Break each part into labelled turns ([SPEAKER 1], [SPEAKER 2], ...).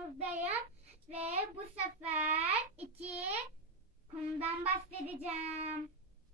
[SPEAKER 1] karşınızdayım ve bu sefer iki konudan bahsedeceğim.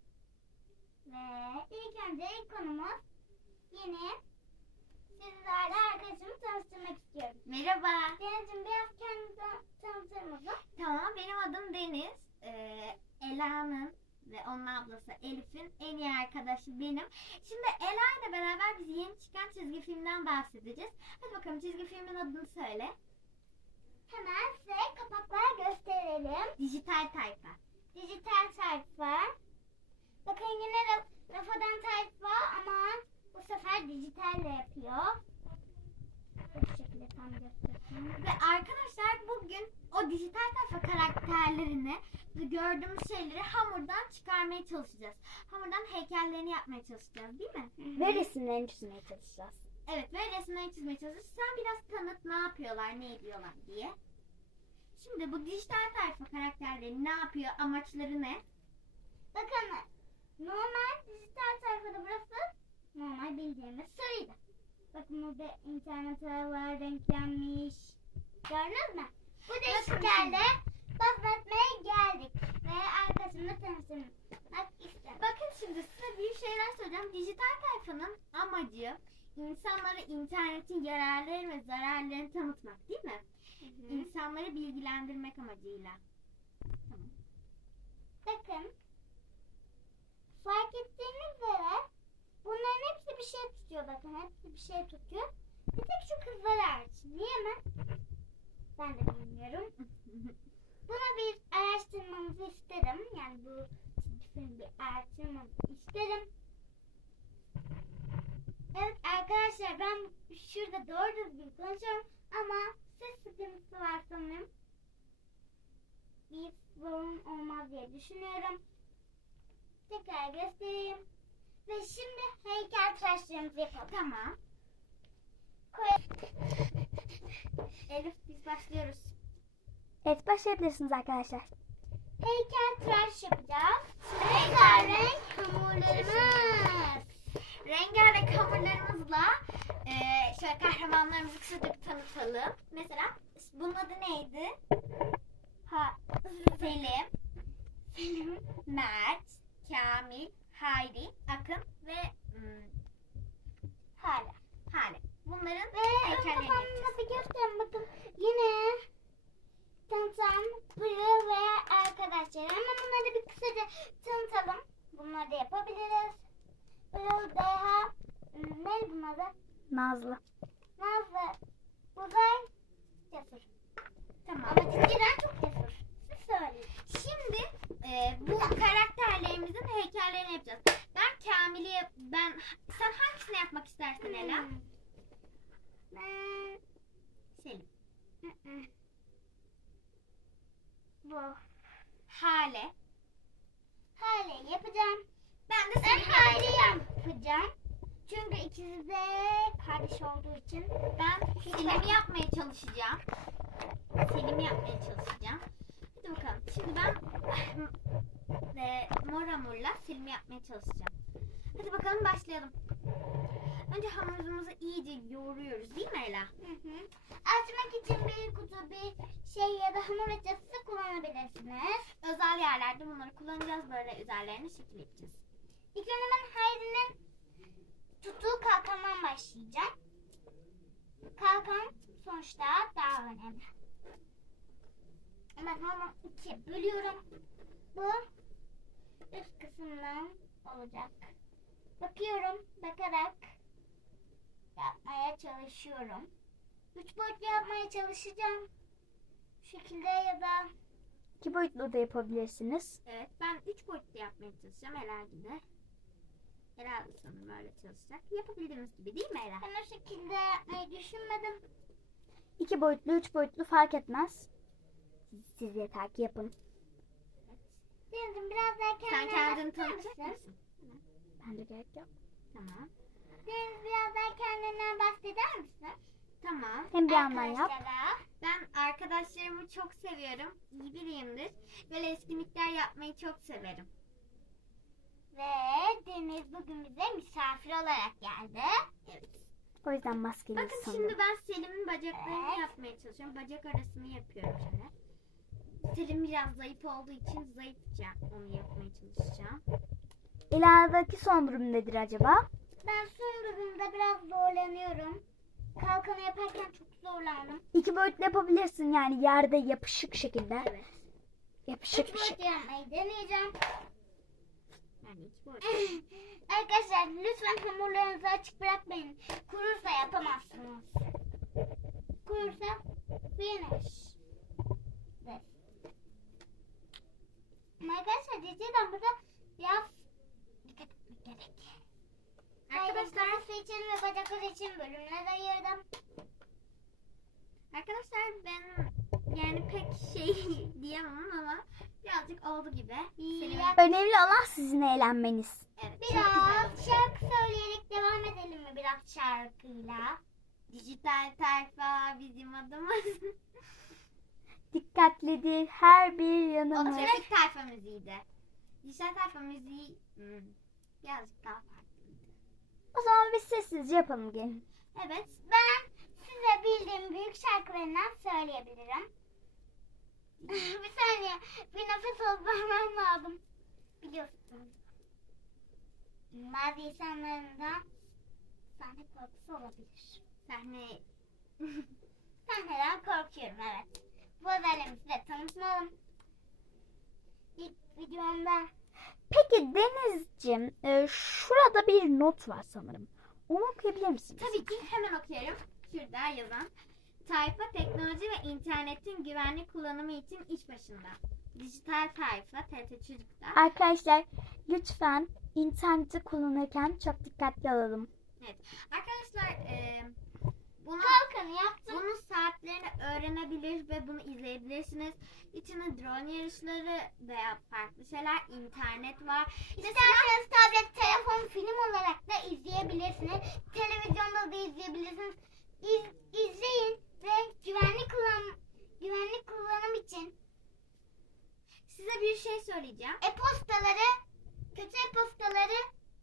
[SPEAKER 1] Ve ilk önce ilk konumuz yeni sizlerle arkadaşımı tanıştırmak istiyorum.
[SPEAKER 2] Merhaba.
[SPEAKER 1] Deniz'cim biraz kendini tanıtır mısın?
[SPEAKER 2] Tamam, benim adım Deniz. Ela'nın ve onun ablası Elif'in en iyi arkadaşı benim. Şimdi Ela ile beraber biz yeni çıkan çizgi filmden bahsedeceğiz. Hadi bakalım, çizgi filmin adını söyle.
[SPEAKER 1] Hemen size kapaklar gösterelim.
[SPEAKER 2] Dijital Tayfa.
[SPEAKER 1] Dijital sayfa. Bakın yine rafadan sayfa ama bu sefer dijitalle yapıyor. Bu şekilde tam göstereyim.
[SPEAKER 2] Ve arkadaşlar bugün o dijital tayfa karakterlerini ve gördüğümüz şeyleri hamurdan çıkarmaya çalışacağız. Hamurdan heykellerini yapmaya çalışacağız, değil mi?
[SPEAKER 1] Ve resimlerini çizmeye çalışacağız.
[SPEAKER 2] Evet, ve resimlerini çizmeye çalışacağız. Sen biraz tanıt, ne yapıyorlar, ne ediyorlar diye. Şimdi bu dijital tayfa karakterleri ne yapıyor, amaçları ne?
[SPEAKER 1] Bakın normal dijital sayfada burası normal bildiğimiz sarıydı. Bakın burada internet ağlar renklenmiş. Gördünüz mü? Bu değişiklerle bahsetmeye geldik. Ve arkadaşımla tanıştırmak istedim.
[SPEAKER 2] Bakın şimdi size bir şeyler söyleyeceğim. Dijital tayfanın amacı insanlara internetin yararları ve zararlarını tanıtmak, değil mi? İnsanları bilgilendirmek amacıyla. Tamam.
[SPEAKER 1] Bakın fark ettiğiniz üzere bunların hepsi bir şey tutuyor. Bakın hepsi bir şey tutuyor. Bir tek şu kızlar hariç. Niye mi? Ben de bilmiyorum. Buna bir araştırmanızı isterim. Yani bu çizgi filmi bir araştırmanızı isterim. Evet arkadaşlar ben şurada doğru düzgün konuşuyorum ama ses sıkıntısı var sanırım. Bir sorun olmaz diye düşünüyorum. Tekrar göstereyim. Ve şimdi heykel tıraşlarımızı yapalım.
[SPEAKER 2] Tamam. Elif, biz başlıyoruz.
[SPEAKER 1] Evet başlayabilirsiniz arkadaşlar. Heykel tıraş yapacağız.
[SPEAKER 2] Rengarenk
[SPEAKER 1] hamurlarımız.
[SPEAKER 2] Rengarenk hamurlarımızla şöyle kahramanlarımızı kısaca bir tanıtalım. Mesela bunun adı neydi? Selim, Mert, Kamil, Hayri, Akın ve Hale. Bunların
[SPEAKER 1] Ve
[SPEAKER 2] heykellerini
[SPEAKER 1] kafamda
[SPEAKER 2] yapacağız.
[SPEAKER 1] bir gösterin bakın. Yine tanıtan Pırıl ve arkadaşlar. Ama bunları bir kısaca tanıtalım. Bunları da yapabiliriz. Pırıl, Deha, ne bunun adı?
[SPEAKER 2] Nazlı.
[SPEAKER 1] Nazlı, Uzay, Cesur.
[SPEAKER 2] Tamam.
[SPEAKER 1] Ama Tilki'den çok cesur. Siz söyleyin.
[SPEAKER 2] Şimdi bu karakterlerimizin heykellerini yapacağız. Sen hangisini yapmak istersin Ela?
[SPEAKER 1] Ben...
[SPEAKER 2] Selim.
[SPEAKER 1] Bu.
[SPEAKER 2] Hale.
[SPEAKER 1] Hale yapacağım.
[SPEAKER 2] Ben de
[SPEAKER 1] Ben
[SPEAKER 2] Selim
[SPEAKER 1] Hale
[SPEAKER 2] yapacağım.
[SPEAKER 1] yapacağım. Çünkü ikisi de kardeş olduğu için.
[SPEAKER 2] Ben Selim'i yapmaya çalışacağım. Hadi bakalım. Şimdi ben mor hamurla Selim'i yapmaya çalışacağım. Hadi bakalım başlayalım. Önce hamurumuzu iyice yoğuruyoruz, değil mi Ela?
[SPEAKER 1] Açmak için bir kutu, bir şey ya da hamur açısı kullanabilirsiniz.
[SPEAKER 2] Özel yerlerde bunları kullanacağız. Böyle üzerlerine şekil yapacağız.
[SPEAKER 1] İlk önce ben Hayri'nin tuttuğu kalkandan başlayacağım. Kalkan sonuçta daha önemli. Hemen hamur ikiye bölüyorum. Bu üst kısımdan olacak. Bakıyorum, bakarak yapmaya çalışıyorum. 3 boyutlu yapmaya çalışacağım. Şu şekilde ya da
[SPEAKER 3] 2 boyutlu da yapabilirsiniz.
[SPEAKER 2] Evet, ben 3 boyutlu yapmaya çalışacağım Ela gibi. Ela da sanırım öyle çalışacak. Yapabildiğimiz gibi, değil mi Ela?
[SPEAKER 1] ben o şekilde yapmayı düşünmedim.
[SPEAKER 3] 2 boyutlu, 3 boyutlu fark etmez. Siz yeter ki yapın.
[SPEAKER 1] Deniz'im biraz daha
[SPEAKER 2] Sen kendini
[SPEAKER 1] bahseder
[SPEAKER 2] tanıtacak
[SPEAKER 1] misin?
[SPEAKER 2] mısın?
[SPEAKER 3] Bence gerek yok.
[SPEAKER 2] Tamam.
[SPEAKER 1] Deniz biraz daha kendinden bahseder misin?
[SPEAKER 2] Tamam.
[SPEAKER 3] Hem bir yandan yap.
[SPEAKER 1] Arkadaşlara.
[SPEAKER 2] Ben arkadaşlarımı çok seviyorum. İyi biriyimdir. Böyle etkinlikler yapmayı çok severim.
[SPEAKER 1] Ve Deniz bugün bize misafir olarak geldi.
[SPEAKER 2] Evet.
[SPEAKER 3] O yüzden maskeli
[SPEAKER 2] Bakın
[SPEAKER 3] sanırım.
[SPEAKER 2] şimdi ben Selim'in bacaklarını yapmaya çalışıyorum. Bacak arasını yapıyorum şöyle. Selim biraz zayıf olduğu için zayıfça onu yapmaya çalışacağım.
[SPEAKER 3] İlerideki son durum nedir acaba?
[SPEAKER 1] Ben son durumda biraz zorlanıyorum. Kalkanı yaparken çok zorlandım.
[SPEAKER 3] 2 boyutlu yapabilirsin yani yerde yapışık şekilde.
[SPEAKER 2] Evet.
[SPEAKER 3] Yapışık
[SPEAKER 1] Üç
[SPEAKER 3] bir şey.
[SPEAKER 1] boyutlu yapmayı deneyeceğim.
[SPEAKER 2] Yani iki boyut.
[SPEAKER 1] Arkadaşlar lütfen hamurlarınızı açık bırakmayın. Kurursa yapamazsınız. Kurursa finish. Evet. Ama arkadaşlar cidden burada biraz dikkat etmek gerek.
[SPEAKER 2] Arkadaşlar,
[SPEAKER 1] Kafası için ve bacakları için bölümler ayırdım.
[SPEAKER 2] arkadaşlar ben yani pek şey diyemem ama birazcık oldu gibi. Selim,
[SPEAKER 3] Önemli olan sizin eğlenmeniz.
[SPEAKER 2] evet, çok güzel
[SPEAKER 1] Biraz
[SPEAKER 2] oldu.
[SPEAKER 1] şarkı söyleyerek devam edelim mi biraz şarkıyla?
[SPEAKER 2] Dijital tayfa bizim adımız.
[SPEAKER 3] Dikkatlidir her bir
[SPEAKER 2] O
[SPEAKER 3] yanımız.
[SPEAKER 2] trafik tayfa müziğiydi. Dijital tayfa müziği birazcık daha farklıydı.
[SPEAKER 3] O zaman biz sessizce yapalım gelin.
[SPEAKER 2] Evet.
[SPEAKER 1] Ben size bildiğim büyük şarkılarından söyleyebilirim. Bir saniye. Bir nefes alıp vermem lazım. Biliyorsun. Bazı insanlarından sahne korkusu olabilir.
[SPEAKER 2] Sahne
[SPEAKER 1] Sahneden korkuyorum, evet. Bu özelliğimi size tanıtmalım. İlk videomda
[SPEAKER 3] Peki Denizciğim şurada bir not var sanırım. Onu okuyabilir misiniz?
[SPEAKER 2] tabii ki hemen okuyorum. Şurada yazan. Tayfa teknoloji ve internetin güvenli kullanımı için iş başında. Dijital tayfa TRT Çocuk'ta.
[SPEAKER 3] Arkadaşlar lütfen interneti kullanırken çok dikkatli olalım.
[SPEAKER 2] Arkadaşlar bunu
[SPEAKER 1] kalkanı yaptım.
[SPEAKER 2] bunun saatlerini öğrenebilir ve bunu izleyebilirsiniz. İçinde drone yarışları veya farklı şeyler, internet var.
[SPEAKER 1] İsterseniz tablet, telefon, film olarak da izleyebilirsiniz. Televizyonda da izleyebilirsiniz. İzleyin ve güvenli kullanım için
[SPEAKER 2] Size bir şey söyleyeceğim.
[SPEAKER 1] kötü e-postaları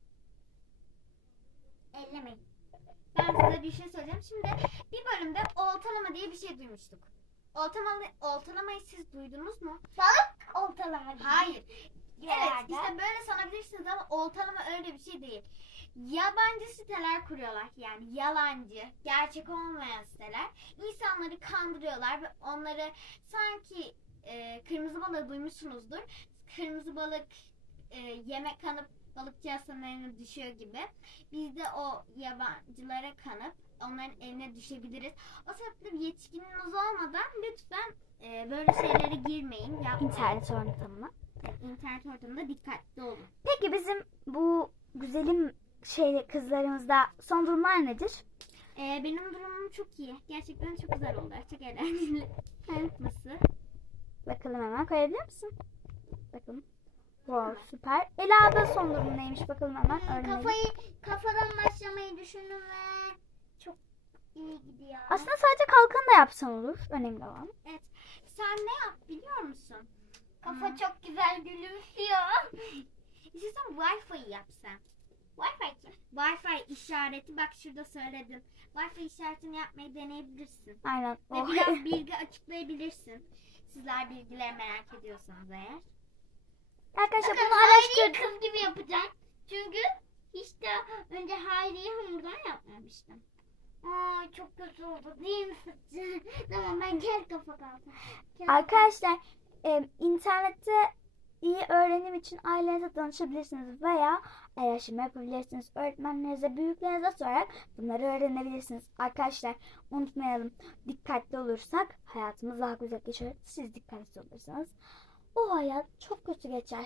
[SPEAKER 1] ellemeyin.
[SPEAKER 2] Ben size bir şey söyleyeceğim. Şimdi bir bölümde oltalama diye bir şey duymuştuk. Oltalamayı siz duydunuz mu?
[SPEAKER 1] Balık oltalama gibi.
[SPEAKER 2] Hayır. Evet,
[SPEAKER 1] Yerlerde.
[SPEAKER 2] işte böyle sanabilirsiniz ama oltalama öyle bir şey değil. Yabancı siteler kuruyorlar, yani yalancı, gerçek olmayan siteler. İnsanları kandırıyorlar ve onları sanki kırmızı balığı duymuşsunuzdur. Kırmızı balık yemek kanıp balıkçı sınırına düşüyor gibi. Biz de o yabancılara kanıp onların eline düşebiliriz. O sebeple bir yetkinliğiniz olmadan lütfen böyle şeylere girmeyin. Yapmayın.
[SPEAKER 3] İnternet ortamına.
[SPEAKER 2] Evet, internet ortamında dikkatli olun.
[SPEAKER 3] Peki bizim bu güzelim kızlarımızda son durumlar nedir?
[SPEAKER 2] Benim durumum çok iyi. Gerçekten çok güzel oldu. Çok eğlenceli. Nasıl?
[SPEAKER 3] Bakalım hemen koyabilir misin? Bakalım. Wow süper. Ela'da son durum neymiş bakalım hemen öğrenelim.
[SPEAKER 1] Kafadan başlamayı düşündüm ve çok iyi gidiyor.
[SPEAKER 3] Aslında sadece kalkanı da yapsan olur. Önemli olan.
[SPEAKER 2] Evet. Sen ne yap biliyor musun?
[SPEAKER 1] Kafa çok güzel gülümsüyor.
[SPEAKER 2] İstersen Wi-Fi yapsan.
[SPEAKER 1] Wi-Fi kim?
[SPEAKER 2] Wi-Fi işareti bak şurada söyledim. Wi-Fi işaretini yapmayı deneyebilirsin.
[SPEAKER 3] Aynen.
[SPEAKER 2] Ve
[SPEAKER 3] Oh.
[SPEAKER 2] biraz bilgi açıklayabilirsin. Sizler bilgileri merak ediyorsanız eğer.
[SPEAKER 3] Arkadaşlar
[SPEAKER 1] Bakın
[SPEAKER 3] bunu
[SPEAKER 1] Hayri'yi
[SPEAKER 3] araştırdım.
[SPEAKER 1] kız gibi yapacağım. Çünkü hiç de önce Hayri'yi hamurdan yapmamıştım. Aa çok kötü oldu değil mi Sıtçı? Tamam ben kel kafa kaldım.
[SPEAKER 3] Arkadaşlar internette iyi öğrenim için ailenize danışabilirsiniz veya araştırma yapabilirsiniz. Öğretmenlerinize, büyüklerinize sorarak bunları öğrenebilirsiniz. Arkadaşlar unutmayalım, dikkatli olursak hayatımız daha güzel geçer. Siz dikkatli olursanız o hayat çok kötü geçer.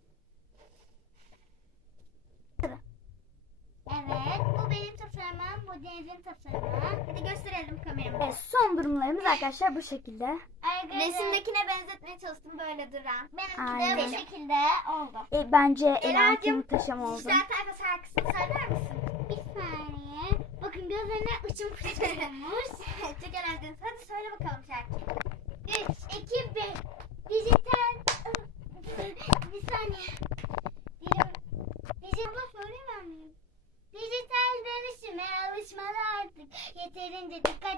[SPEAKER 1] Evet bu benim tasarımım, bu Deniz'in tasarımı.
[SPEAKER 2] Hadi gösterelim kameramı.
[SPEAKER 3] Son durumlarımız arkadaşlar bu şekilde.
[SPEAKER 1] Arkadaşlar
[SPEAKER 2] Resimdekine benzetmeye çalıştım böyle duran.
[SPEAKER 1] benimki de
[SPEAKER 3] Aynen.
[SPEAKER 1] bu şekilde oldu.
[SPEAKER 3] Bence Ela'nın
[SPEAKER 2] Ela'cığım,
[SPEAKER 3] muhteşem oldu.
[SPEAKER 2] Dijital tayfa şarkısını söyler misin?
[SPEAKER 1] Bir saniye. Bakın gözlerine ışın fışkırmış.
[SPEAKER 2] Çok eğlenceli. Hadi söyle bakalım şarkıyı.
[SPEAKER 1] 3, 2, 1. Dijital... Bir saniye. Dijital söyleyemem miyim? Dijital dönüşüme alışmalar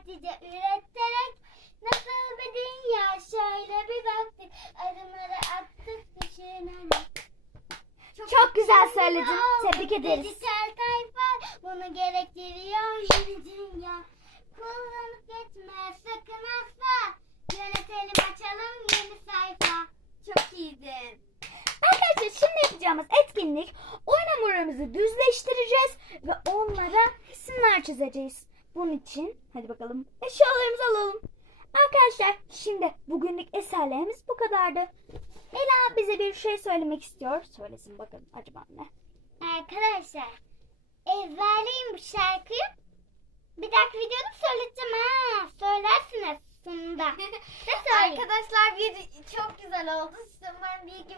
[SPEAKER 1] dikkatlice üreterek nasıl bir dünya şöyle bir baktık. Adımları attık düşünerek.
[SPEAKER 3] Çok güzel söyledin. Tebrik ederiz.
[SPEAKER 1] Dijital tayfa bunu gerektiriyor yeni dünya. Kullanıp geçme sakın asla. Yönetelim açalım yeni sayfa.
[SPEAKER 2] Çok iyiydin.
[SPEAKER 3] Arkadaşlar şimdi yapacağımız etkinlik oyun hamurlarımızı düzleştireceğiz ve onlara resimler çizeceğiz. Bunun için hadi bakalım eşyalarımızı alalım. Arkadaşlar şimdi bugünlük eserlerimiz bu kadardı. Ela bize bir şey söylemek istiyor. Söylesin bakalım acaba ne?
[SPEAKER 1] Arkadaşlar ezberleyin bu şarkıyı. Bir dahaki videoda söyleteceğim ha. Söylersiniz sonunda.
[SPEAKER 2] Arkadaşlar çok güzel oldu. Size umarım bilgi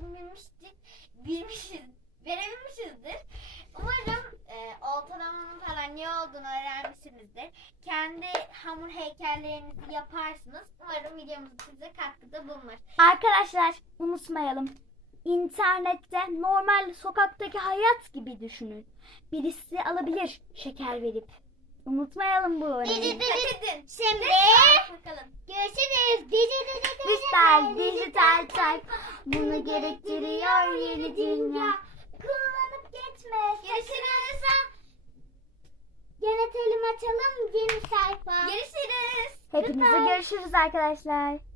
[SPEAKER 2] verebilmişizdir. Umarım oltalamanın falan ne olduğunu öğrenmişsinizdir. Kendi hamur heykellerinizi yaparsınız. Umarım videomuz size katkıda bulunur.
[SPEAKER 3] Arkadaşlar unutmayalım. İnternette normal sokaktaki hayat gibi düşünün. Birisi alabilir şeker verip. Unutmayalım bu önemli.
[SPEAKER 2] Dikkat edin.
[SPEAKER 1] Şimdi
[SPEAKER 2] Bakalım.
[SPEAKER 1] görüşürüz.
[SPEAKER 3] Dijital tayfa bunu gerektiriyor yeni dünya.
[SPEAKER 1] Kullanıp geçme.
[SPEAKER 2] Görüşürüz.
[SPEAKER 1] Yönetelim açalım yeni sayfa.
[SPEAKER 2] Görüşürüz.
[SPEAKER 3] Hepinize görüşürüz arkadaşlar.